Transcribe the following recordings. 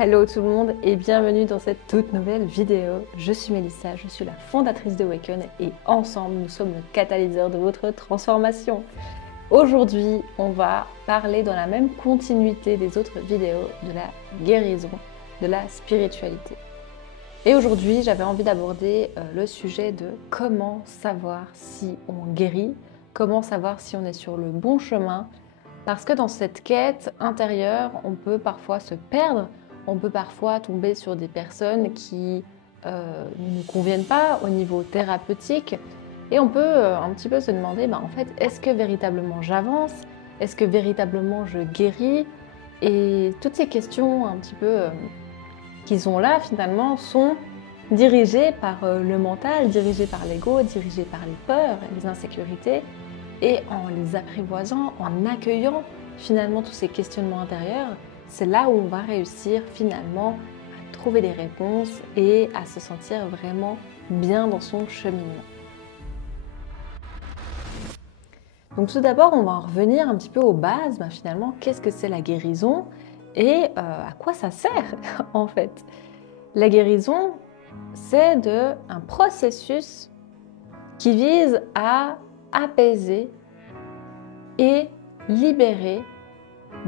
Hello tout le monde et bienvenue dans cette toute nouvelle vidéo. Je suis Mélissa, je suis la fondatrice de Waken et ensemble nous sommes le catalyseur de votre transformation. Aujourd'hui, on va parler dans la même continuité des autres vidéos de la guérison, de la spiritualité. Et aujourd'hui, j'avais envie d'aborder le sujet de comment savoir si on guérit, comment savoir si on est sur le bon chemin, parce que dans cette quête intérieure, on peut parfois se perdre. On peut parfois tomber sur des personnes qui ne nous conviennent pas au niveau thérapeutique et on peut un petit peu se demander, en fait, est-ce que véritablement j'avance? Est-ce que véritablement je guéris? Et toutes ces questions un petit peu qui sont là finalement sont dirigées par le mental, dirigées par l'ego, dirigées par les peurs, les insécurités et en les apprivoisant, en accueillant finalement tous ces questionnements intérieurs, c'est là où on va réussir finalement à trouver des réponses et à se sentir vraiment bien dans son cheminement. Donc tout d'abord, on va en revenir un petit peu aux bases. Finalement, qu'est-ce que c'est la guérison et à quoi ça sert en fait? La guérison, c'est un processus qui vise à apaiser et libérer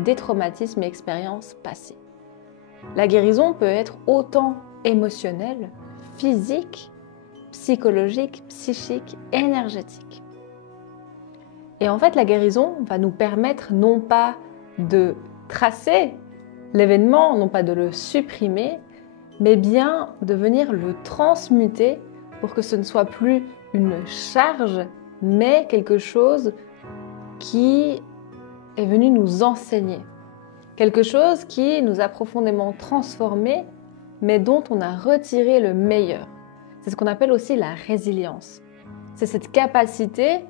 des traumatismes et expériences passées. La guérison peut être autant émotionnelle, physique, psychologique, psychique, énergétique. Et en fait, la guérison va nous permettre non pas de tracer l'événement, non pas de le supprimer, mais bien de venir le transmuter pour que ce ne soit plus une charge, mais quelque chose qui est venu nous enseigner. Quelque chose qui nous a profondément transformés, mais dont on a retiré le meilleur. C'est ce qu'on appelle aussi la résilience. C'est cette capacité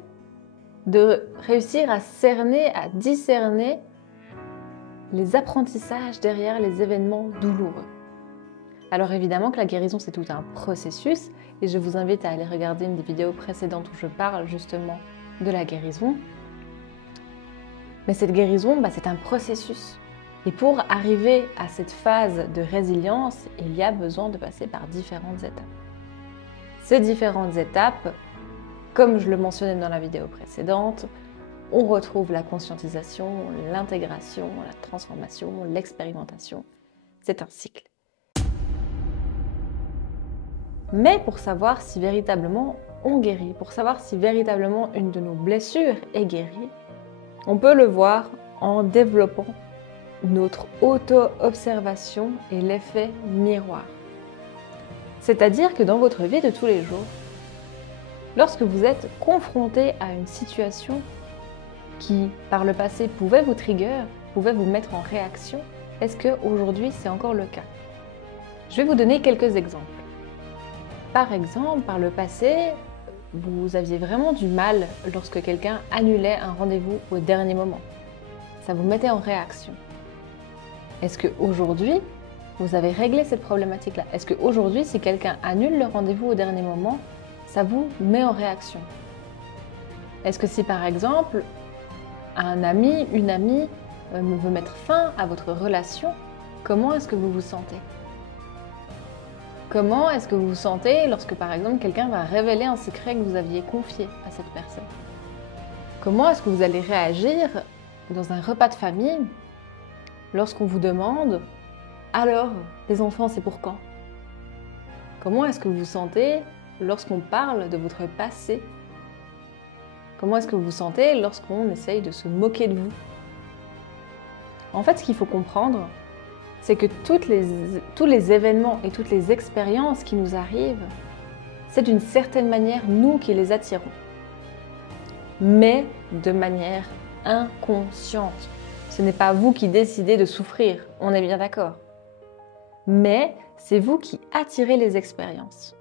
de réussir à cerner, à discerner les apprentissages derrière les événements douloureux. Alors évidemment que la guérison, c'est tout un processus, et je vous invite à aller regarder une des vidéos précédentes où je parle justement de la guérison. Mais cette guérison, c'est un processus. Et pour arriver à cette phase de résilience, il y a besoin de passer par différentes étapes. Ces différentes étapes, comme je le mentionnais dans la vidéo précédente, on retrouve la conscientisation, l'intégration, la transformation, l'expérimentation. C'est un cycle. Mais pour savoir si véritablement on guérit, pour savoir si véritablement une de nos blessures est guérie, on peut le voir en développant notre auto-observation et l'effet miroir. C'est-à-dire que dans votre vie de tous les jours, lorsque vous êtes confronté à une situation qui, par le passé, pouvait vous trigger, pouvait vous mettre en réaction, est-ce qu'aujourd'hui c'est encore le cas? Je vais vous donner quelques exemples. Par exemple, par le passé, vous aviez vraiment du mal lorsque quelqu'un annulait un rendez-vous au dernier moment. Ça vous mettait en réaction. Est-ce qu'aujourd'hui, vous avez réglé cette problématique-là? Est-ce qu'aujourd'hui, si quelqu'un annule le rendez-vous au dernier moment, ça vous met en réaction? Est-ce que si par exemple, un ami, une amie veut mettre fin à votre relation, comment est-ce que vous vous sentez? Comment est-ce que vous vous sentez lorsque, par exemple, quelqu'un va révéler un secret que vous aviez confié à cette personne? Comment est-ce que vous allez réagir dans un repas de famille lorsqu'on vous demande « Alors, les enfants, c'est pour quand ?» Comment est-ce que vous vous sentez lorsqu'on parle de votre passé? Comment est-ce que vous vous sentez lorsqu'on essaye de se moquer de vous? En fait, ce qu'il faut comprendre, c'est que tous les événements et toutes les expériences qui nous arrivent, c'est d'une certaine manière nous qui les attirons, mais de manière inconsciente. Ce n'est pas vous qui décidez de souffrir, on est bien d'accord, mais c'est vous qui attirez les expériences.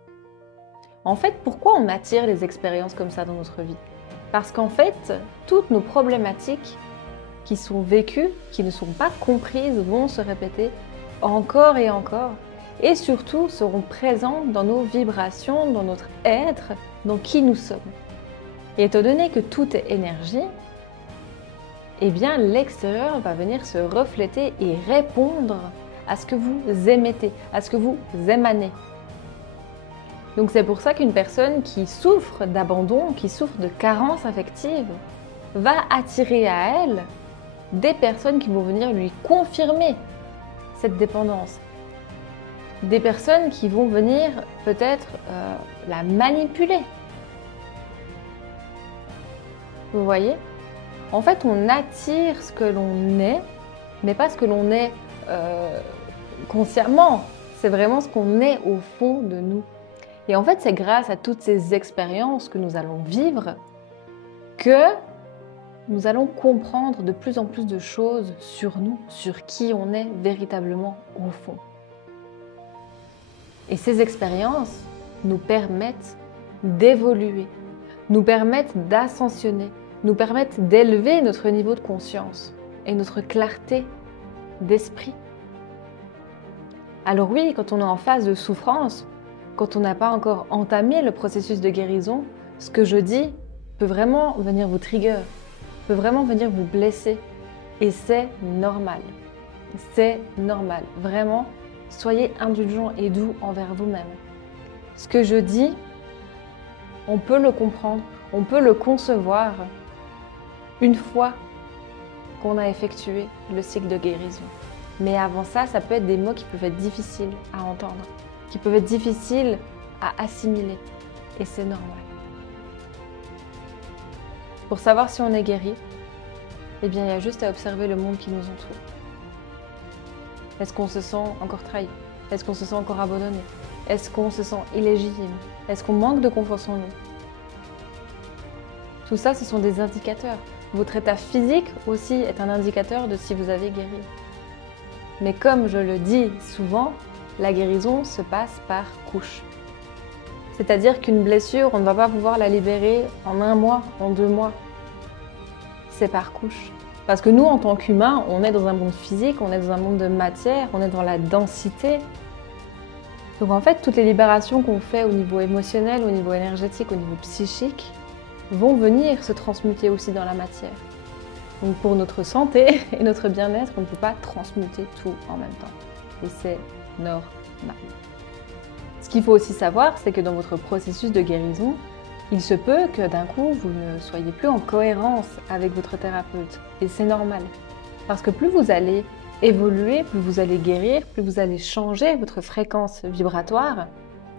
En fait, pourquoi on attire les expériences comme ça dans notre vie? Parce qu'en fait, toutes nos problématiques qui sont vécues, qui ne sont pas comprises, vont se répéter encore et surtout seront présentes dans nos vibrations, dans notre être, dans qui nous sommes. Et étant donné que tout est énergie, eh bien l'extérieur va venir se refléter et répondre à ce que vous émettez, à ce que vous émanez. Donc c'est pour ça qu'une personne qui souffre d'abandon, qui souffre de carence affective, va attirer à elle des personnes qui vont venir lui confirmer cette dépendance. Des personnes qui vont venir peut-être la manipuler. Vous voyez? En fait, on attire ce que l'on est, mais pas ce que l'on est consciemment. C'est vraiment ce qu'on est au fond de nous. Et en fait, c'est grâce à toutes ces expériences que nous allons vivre que nous allons comprendre de plus en plus de choses sur nous, sur qui on est véritablement au fond. Et ces expériences nous permettent d'évoluer, nous permettent d'ascensionner, nous permettent d'élever notre niveau de conscience et notre clarté d'esprit. Alors oui, quand on est en phase de souffrance, quand on n'a pas encore entamé le processus de guérison, ce que je dis peut vraiment venir vous trigger, peut vraiment venir vous blesser. Et c'est normal. C'est normal. Vraiment, soyez indulgents et doux envers vous-même. Ce que je dis, on peut le comprendre, on peut le concevoir une fois qu'on a effectué le cycle de guérison. Mais avant ça, ça peut être des mots qui peuvent être difficiles à entendre, qui peuvent être difficiles à assimiler. Et c'est normal. Pour savoir si on est guéri, eh bien, il y a juste à observer le monde qui nous entoure. Est-ce qu'on se sent encore trahi? Est-ce qu'on se sent encore abandonné? Est-ce qu'on se sent illégitime? Est-ce qu'on manque de confiance en nous? Tout ça, ce sont des indicateurs. Votre état physique aussi est un indicateur de si vous avez guéri. Mais comme je le dis souvent, la guérison se passe par couches. C'est-à-dire qu'une blessure, on ne va pas pouvoir la libérer en 1 mois, en 2 mois. C'est par couches. Parce que nous, en tant qu'humains, on est dans un monde physique, on est dans un monde de matière, on est dans la densité. Donc en fait, toutes les libérations qu'on fait au niveau émotionnel, au niveau énergétique, au niveau psychique, vont venir se transmuter aussi dans la matière. Donc pour notre santé et notre bien-être, on ne peut pas transmuter tout en même temps. Et c'est normal. Ce qu'il faut aussi savoir, c'est que dans votre processus de guérison, il se peut que d'un coup, vous ne soyez plus en cohérence avec votre thérapeute. Et c'est normal. Parce que plus vous allez évoluer, plus vous allez guérir, plus vous allez changer votre fréquence vibratoire,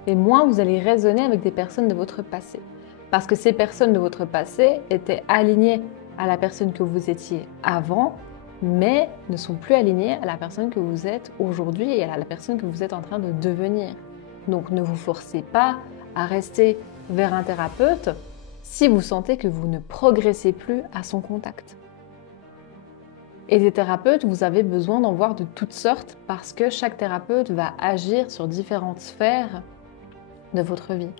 et moins vous allez résonner avec des personnes de votre passé. Parce que ces personnes de votre passé étaient alignées à la personne que vous étiez avant, mais ne sont plus alignées à la personne que vous êtes aujourd'hui et à la personne que vous êtes en train de devenir. Donc ne vous forcez pas à rester vers un thérapeute si vous sentez que vous ne progressez plus à son contact. Et des thérapeutes, vous avez besoin d'en voir de toutes sortes parce que chaque thérapeute va agir sur différentes sphères de votre vie.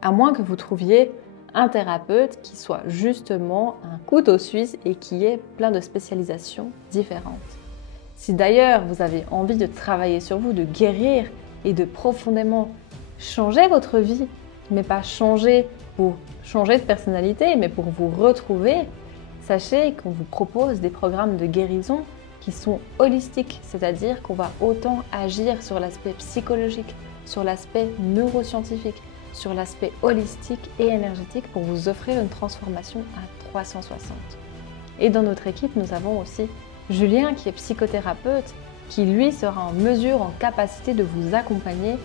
À moins que vous trouviez un thérapeute qui soit justement un couteau suisse et qui ait plein de spécialisations différentes. Si d'ailleurs vous avez envie de travailler sur vous, de guérir et de profondément changer votre vie, mais pas changer pour changer de personnalité, mais pour vous retrouver, sachez qu'on vous propose des programmes de guérison qui sont holistiques, c'est-à-dire qu'on va autant agir sur l'aspect psychologique, sur l'aspect neuroscientifique, sur l'aspect holistique et énergétique pour vous offrir une transformation à 360. Et dans notre équipe, nous avons aussi Julien qui est psychothérapeute, qui lui sera en mesure, en capacité de vous accompagner,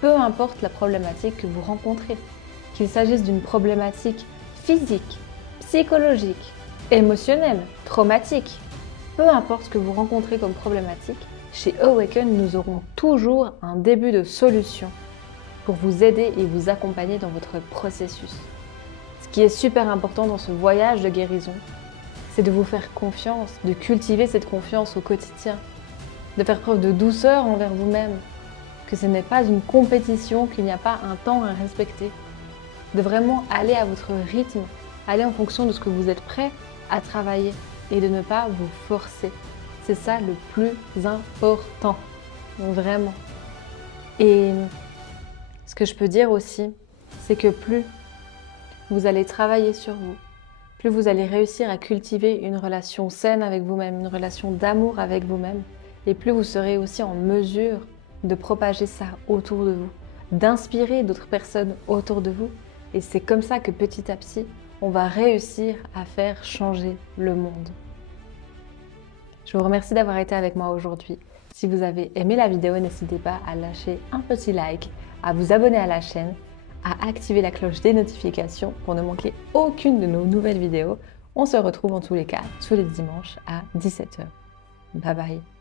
peu importe la problématique que vous rencontrez. Qu'il s'agisse d'une problématique physique, psychologique, émotionnelle, traumatique, peu importe ce que vous rencontrez comme problématique, chez Awaken, nous aurons toujours un début de solution pour vous aider et vous accompagner dans votre processus. Ce qui est super important dans ce voyage de guérison, c'est de vous faire confiance, de cultiver cette confiance au quotidien, de faire preuve de douceur envers vous-même, que ce n'est pas une compétition, qu'il n'y a pas un temps à respecter, de vraiment aller à votre rythme, aller en fonction de ce que vous êtes prêt à travailler et de ne pas vous forcer. C'est ça le plus important, vraiment. Et ce que je peux dire aussi, c'est que plus vous allez travailler sur vous, plus vous allez réussir à cultiver une relation saine avec vous-même, une relation d'amour avec vous-même, et plus vous serez aussi en mesure de propager ça autour de vous, d'inspirer d'autres personnes autour de vous. Et c'est comme ça que petit à petit, on va réussir à faire changer le monde. Je vous remercie d'avoir été avec moi aujourd'hui. Si vous avez aimé la vidéo, n'hésitez pas à lâcher un petit like, à vous abonner à la chaîne, à activer la cloche des notifications pour ne manquer aucune de nos nouvelles vidéos. On se retrouve en tous les cas tous les dimanches à 17 h. Bye bye.